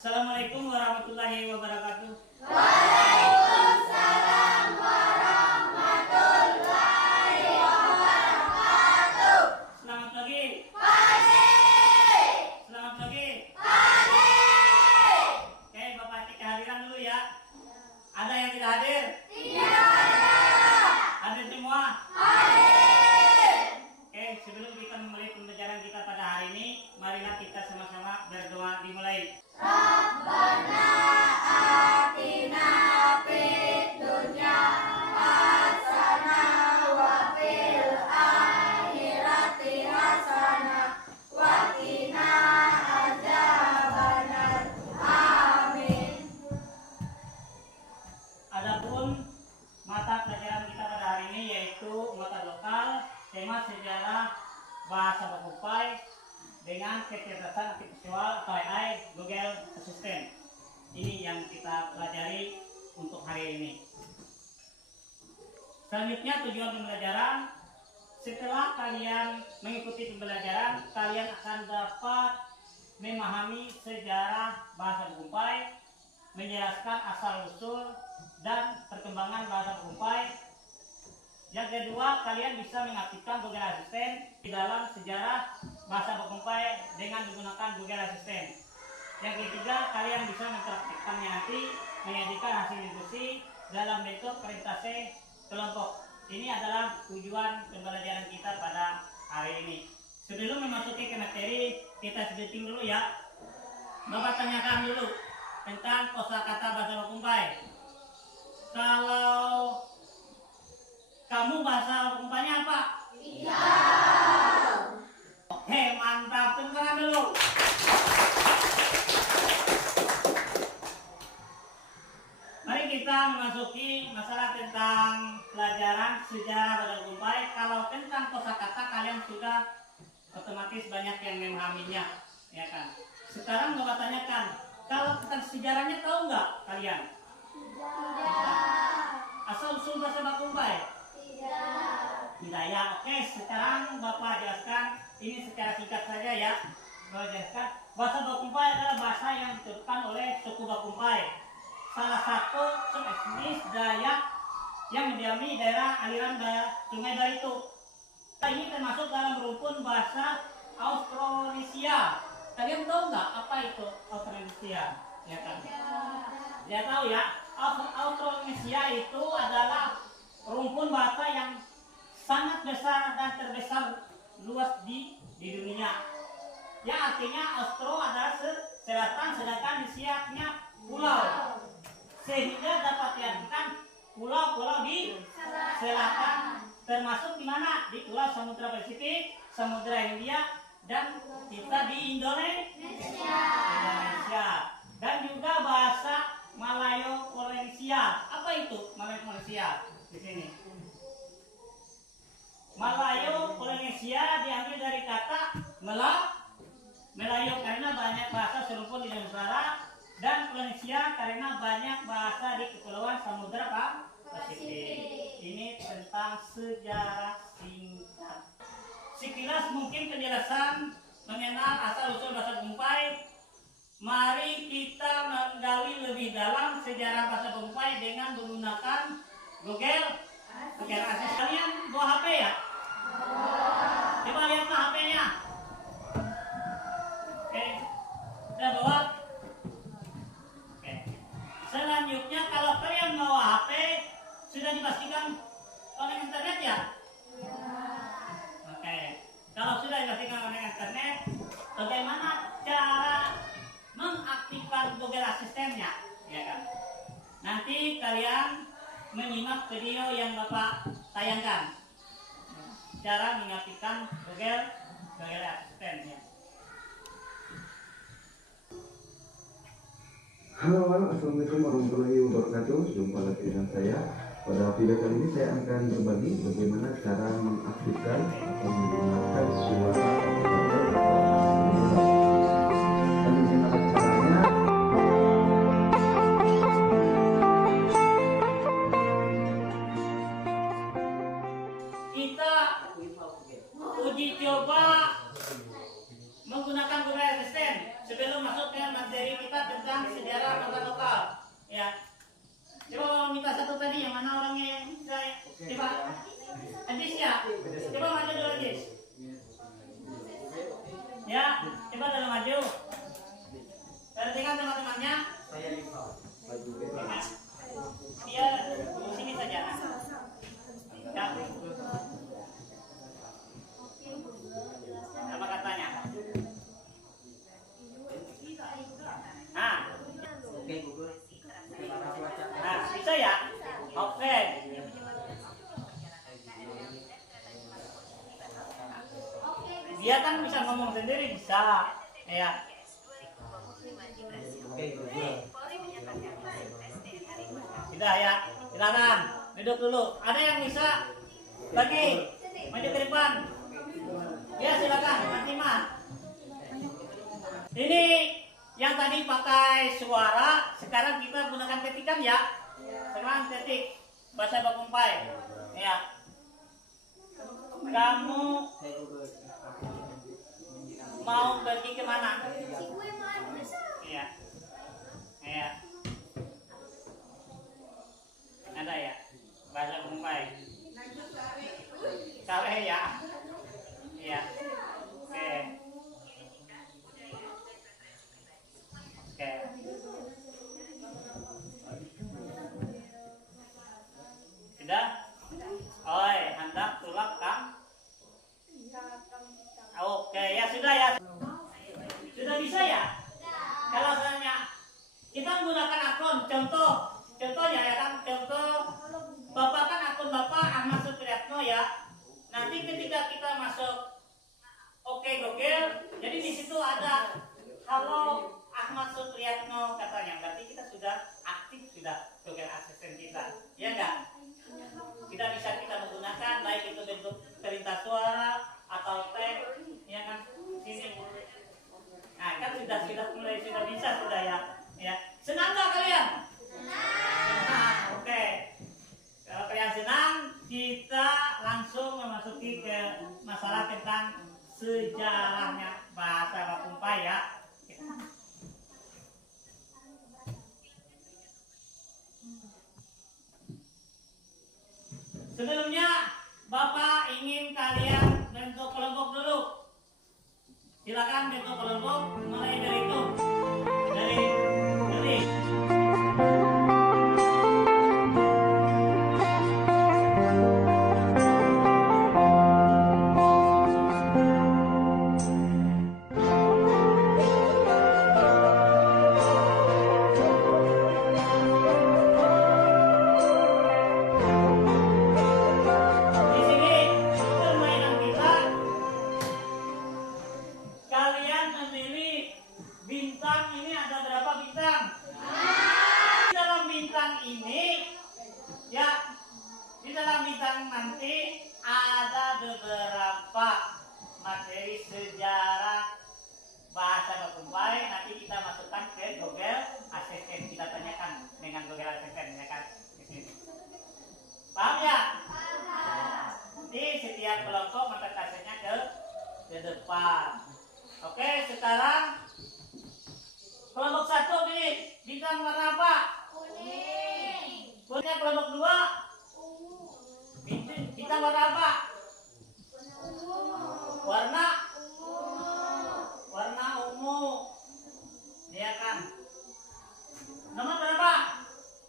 Assalamualaikum warahmatullahi wabarakatuh. Waalaikumsalam warahmatullahi wabarakatuh. Selamat pagi. Pagi. Selamat pagi. Pagi. Oke, Bapak cek kehadiran dulu ya. Ada yang tidak hadir? Tidak ada. Hadir semua? Hadir. Oke, sebelum kita memulai pembelajaran kita pada hari ini, marilah kita sama-sama berdoa dimulai. Rabbana atina fid dunya hasanah wa fil akhirati hasanah wa qina adzabannar. Amin. Adapun mata pelajaran kita pada hari ini yaitu mata lokal, tema sejarah bahasa Bakumpai dengan kecerdasan artifisial atau AI Google Assistant. Ini yang kita pelajari untuk hari ini. Selanjutnya tujuan pembelajaran, setelah kalian mengikuti pembelajaran, kalian akan dapat memahami sejarah bahasa Bakumpai, menjelaskan asal-usul dan perkembangan bahasa Bakumpai. Yang kedua, kalian bisa mengaktifkan Google Assistant di dalam sejarah bahasa Bakumpai dengan menggunakan Google Assistant. Yang ketiga, kalian bisa mempraktikkannya nanti, menyajikan hasil diskusi dalam bentuk presentasi kelompok. Ini adalah tujuan pembelajaran kita pada hari ini. Sebelum memasuki ke materi, kita setting dulu ya. Bapak tanyakan dulu tentang kosakata bahasa Bakumpai. Kalau kamu bahasa Bakumpainya apa? Iya. Oke, mantap. Tepuk tangan dulu. Mari kita memasuki masalah tentang pelajaran sejarah bahasa Bakumpai. Kalau tentang kosakata kalian sudah otomatis banyak yang memahaminya, ya kan? Sekarang Bapak tanyakan, kalau tentang sejarahnya tahu nggak kalian? Tidak. Asal usul bahasa Bakumpai? Tidak ya. Oke, sekarang Bapak jelaskan ini secara singkat saja ya. Bapak jelaskan bahasa Bakumpai adalah bahasa yang ditentukan oleh suku Bakumpai, salah satu subetnis Dayak yang mendiami daerah aliran Sungai Barito. Ini termasuk dalam rumpun bahasa Austronesia. Kalian tahu nggak apa itu Austronesia? Ya kan? Ya tahu ya. Austronesia itu adalah rumpun bahasa yang sangat besar dan terbesar luas di dunia. Ya, artinya Austro adalah selatan, sedangkan Nesia-nya pulau. Sehingga dapat diartikan pulau-pulau di selatan, termasuk di mana? Di Pulau Samudra Pasifik, Samudra Hindia, dan kita di Indonesia. Dan juga bahasa Malayo Polynesia. Apa itu Malayo Polynesia? Di sini. Malayo Polynesia diambil dari kata Melayu karena banyak bahasa serumpun di Nusantara, dan Polynesia karena banyak bahasa di kepulauan Samudra Pasifik. Ini tentang sejarah singkat. Sekilas mungkin penjelasan mengenal asal usul bahasa Bakumpai. Mari kita menggali lebih dalam sejarah bahasa Bakumpai dengan menggunakan Google Assistant. Kalian bawa HP ya? Coba lihat HP-nya. Oke, sudah bawa? Oke. Selanjutnya kalau kalian bawa HP, sudah dipastikan connect internet ya? Oke. Kalau sudah dipastikan connect internet, bagaimana cara mengaktifkan Google Assistant-nya? Ya kan? Nanti kalian menyimak video yang Bapak tayangkan, cara mengaktifkan Google Assistant ya. Halo, assalamualaikum warahmatullahi wabarakatuh. Jumpa lagi dengan saya. Pada video kali ini saya akan berbagi bagaimana cara mengaktifkan atau menggunakan suara dan bagaimana caranya. Kita uji coba menggunakan Google Assistant sebelum masuk ke materi kita tentang sekarang kata lokal. Ya. Coba mau minta satu tadi yang mana orangnya yang saya. Coba. Adis ya. Coba maju dulu Adis. Ya, coba dalam maju. Perhatikan teman-temannya. Dia di sini saja. Ya. Apa katanya? Nah. Nah, bisa ya? Oke. Dia kan bisa ngomong sendiri, bisa. Ya. Sudah ya, silakan duduk dulu. Ada yang bisa lagi maju ke depan? Ya silakan, Fatimah. Ini yang tadi pakai suara, sekarang kita gunakan ketikan ya. Sekarang ketik bahasa Bakumpai. Ya. Kamu mau pergi kemana? Iya. Iya. Ada ya? Bahasa Bakumpai. Kale ya? Iya. Oke. Oke. Sudah? Oi, hendak tulak kang? Oke, ya sudah ya. Sudah bisa ya? Kalau misalnya kita menggunakan akun, contohnya ya kan, contoh Bapak kan akun Bapak Ahmad Supriyatno ya. Nanti ketika kita masuk Oke Google, jadi di situ ada halo Ahmad Supriyatno katanya. Berarti kita sudah aktif sudah Google Assistant kita, ya enggak? Kita menggunakan baik itu bentuk perintah suara atau teks, ya kan? Sini. Nah, kan sudah mulai sudah bisa sudah ya. Ya. Senang nggak kalian? Senang. Oke. Kalau kalian senang, kita langsung memasuki ke masalah tentang sejarahnya bahasa Bakumpai ya. Sebelumnya Bapak ingin kalian bentuk kelompok dulu. Silakan bentuk kelompok mulai dari itu. Dari di sini permainan kita. Kalian memilih bintang, ini ada berapa bintang? Di dalam bintang ini ya, di dalam bintang nanti ada beberapa materi sejarah bahasa Bakumpai. Nanti kita masukkan ke Google Assistant, kita tanyakan dengan Google Assistant ya kan di sini. Paham ya? Nanti setiap kelompok mata kasihnya ke depan. Oke, sekarang kelompok satu pilih bintang warna apa? Kuning. Punya kelompok dua bintang warna apa? Warna ungu. Ya kan? Nomor berapa?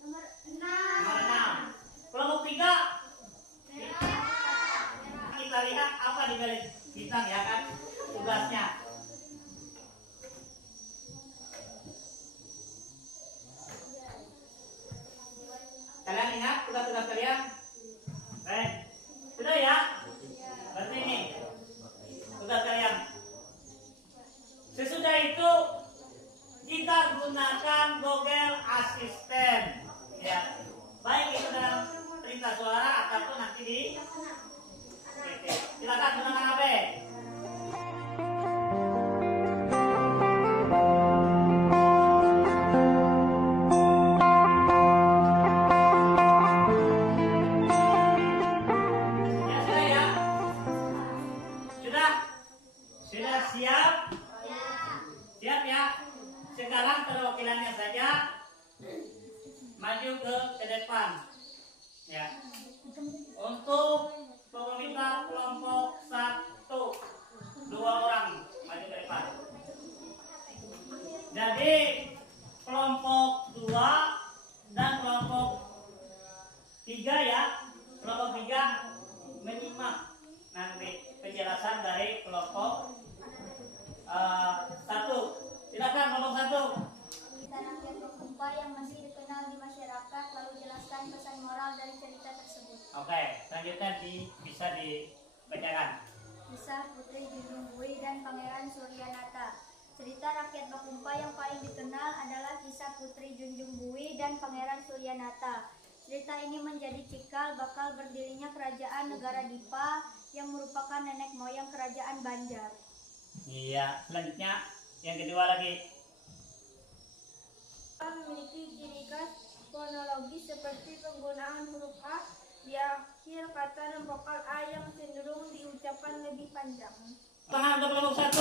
Nomor 6. Nomor 6. Kelompok tiga kita lihat apa di balik bintang ya kan? Tugasnya. Kalian ingat tugas-tugas kalian? Baik. Sudah ya? Berarti ini tugas kalian. Sesudah itu kita gunakan Google Assistant. Ya. Baik itu dalam perintah suara ataupun nanti di Oke. Silakan gunakan HP. Sudah siap? Siap ya? Sekarang perwakilannya saja depan. Ya. Untuk pemerintah kelompok 1, 2 orang maju ke depan. Jadi kelompok 2 dan kelompok 3 ya, kelompok 3 menyimak nanti penjelasan dari kelompok 1. Silakan kelompok 1. Cerita rakyat Bakumpai yang masih dikenal di masyarakat, lalu jelaskan pesan moral dari cerita tersebut. Oke, selanjutnya bisa dibacakan. Kisah Putri Junjung Bui dan Pangeran Suryanata. Cerita rakyat Bakumpai yang paling dikenal adalah kisah Putri Junjung Bui dan Pangeran Suryanata. Cerita ini menjadi cikal bakal berdirinya kerajaan negara Dipa yang merupakan nenek moyang kerajaan Banjar. Iya, selanjutnya yang kedua lagi. Memiliki ciri khas fonologis seperti penggunaan huruf A di akhir kata dan vokal A yang cenderung diucapkan lebih panjang. Tangan untuk kelompok 1.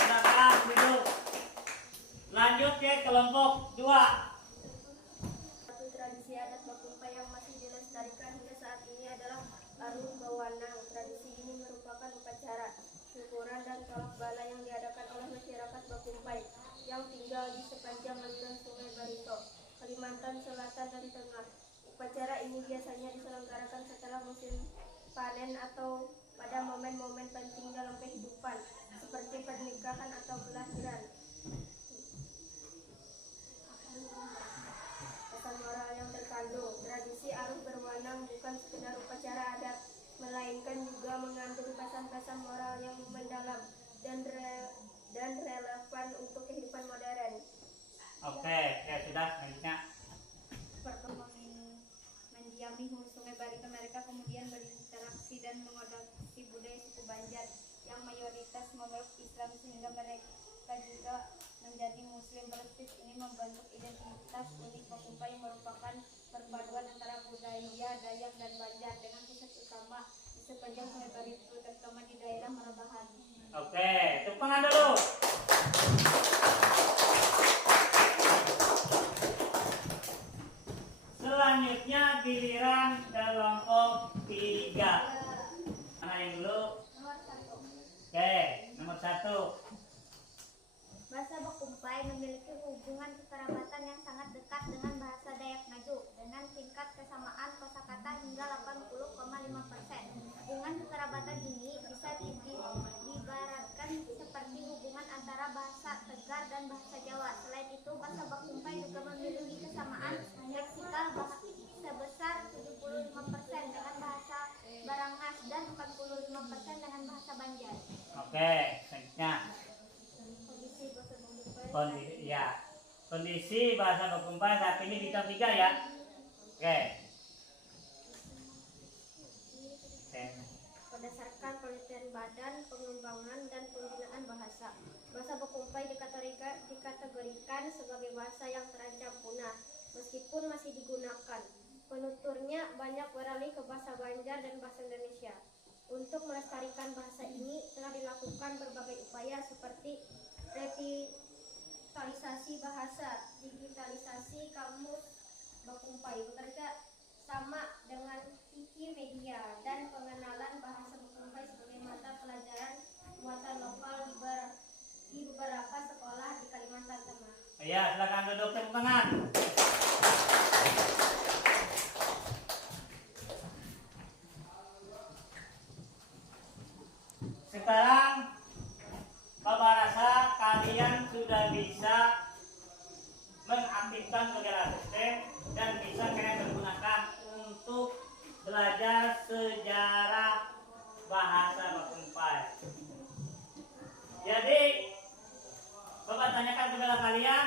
Silakan duduk. Lanjut ke kelompok 2. Satu tradisi adat Bakumpai yang masih dilestarikan hingga saat ini adalah Arung Bawanang. Tradisi ini merupakan upacara syukuran dan tolak bala yang diadakan oleh masyarakat Bakumpai yang tinggal di sepanjang aliran Sungai Barito, Kalimantan Selatan dan Tengah. Upacara ini biasanya diselenggarakan setelah musim panen atau pada momen-momen penting dalam kehidupan seperti pernikahan atau kelahiran. Pesan moral yang terkandung. Tradisi Arung Berwanang bukan sekedar upacara adat, melainkan juga mengandung pesan-pesan moral yang mendalam dan relevan untuk kehidupan modern. Oke, ya sudah selanjutnya. Mendiami hulu Sungai Barito, mereka kemudian berinteraksi dan mengadopsi budaya suku Banjar yang mayoritas memeluk Islam sehingga mereka juga menjadi Muslim persis. Ini membentuk identitas unik Bakumpai yang merupakan perpaduan antara budaya Dayak dan Banjar dengan pusat utama di sepanjang Sungai Barito, terutama di daerah Marabahan. Oke, tepuk tangan dulu. Selanjutnya giliran kelompok 3. Mana yang dulu? Nomor 1. Oke, nomor 1. Bahasa Bakumpai memiliki hubungan kekerabatan yang sangat dekat dengan bahasa Dayak Ngaju dengan tingkat kesamaan kosakata hingga 80,5%. Hubungan kekerabatan ini bisa diibaratkan seperti hubungan antara bahasa Tegar dan bahasa Jawa. Selain itu, bahasa Bakumpai juga memiliki kesamaan leksikal sebesar 75% dengan bahasa Barangas dan 45% dengan bahasa Banjar. Oke, selanjutnya. Kondisi bahasa Bakumpai saat ini di tahap 3 ya. Oke. Berdasarkan penelitian Badan Pengembangan dan Pembinaan Bahasa, bahasa Bakumpai dikategorikan sebagai bahasa yang terancam punah meskipun masih digunakan. Penuturnya banyak beralih ke bahasa Banjar dan bahasa Indonesia. Untuk melestarikan bahasa ini telah dilakukan berbagai upaya seperti revitalisasi bahasa, digitalisasi kamus Bakumpai, bekerja sama dengan Wikimedia, dan pengenalan bahasa Bakumpai sebagai mata pelajaran muatan lokal di beberapa sekolah di Kalimantan Tengah. Ya, silakan duduk, tepuk tangan. Sekarang Bapak rasa kalian sudah bisa mengaktifkan segala sistem dan bisa kalian pergunakan untuk belajar sejarah bahasa Bakumpai. Jadi Bapak tanyakan kepada kalian,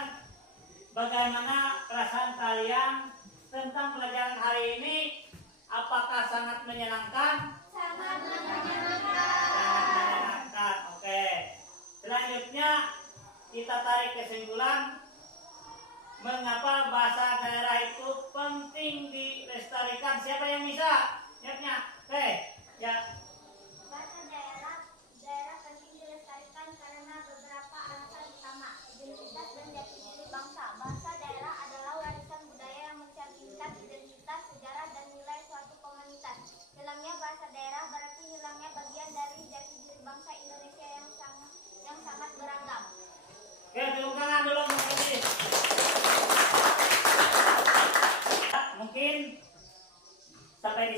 bagaimana perasaan kalian tentang pelajaran hari ini? Apakah sangat menyenangkan? Sangat menyenangkan. Sangat menyenangkan. Oke. Selanjutnya kita tarik kesimpulan mengapa bahasa daerah itu penting dilestarikan. Siapa yang bisa? Siapnya? Oke. Ya. Bahasa daerah penting dilestarikan karena beberapa alasan utama: identitas dan jati diri bangsa.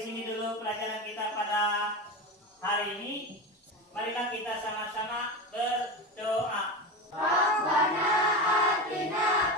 sini dulu pelajaran kita pada hari ini. Marilah kita sama-sama berdoa. Rabbana atina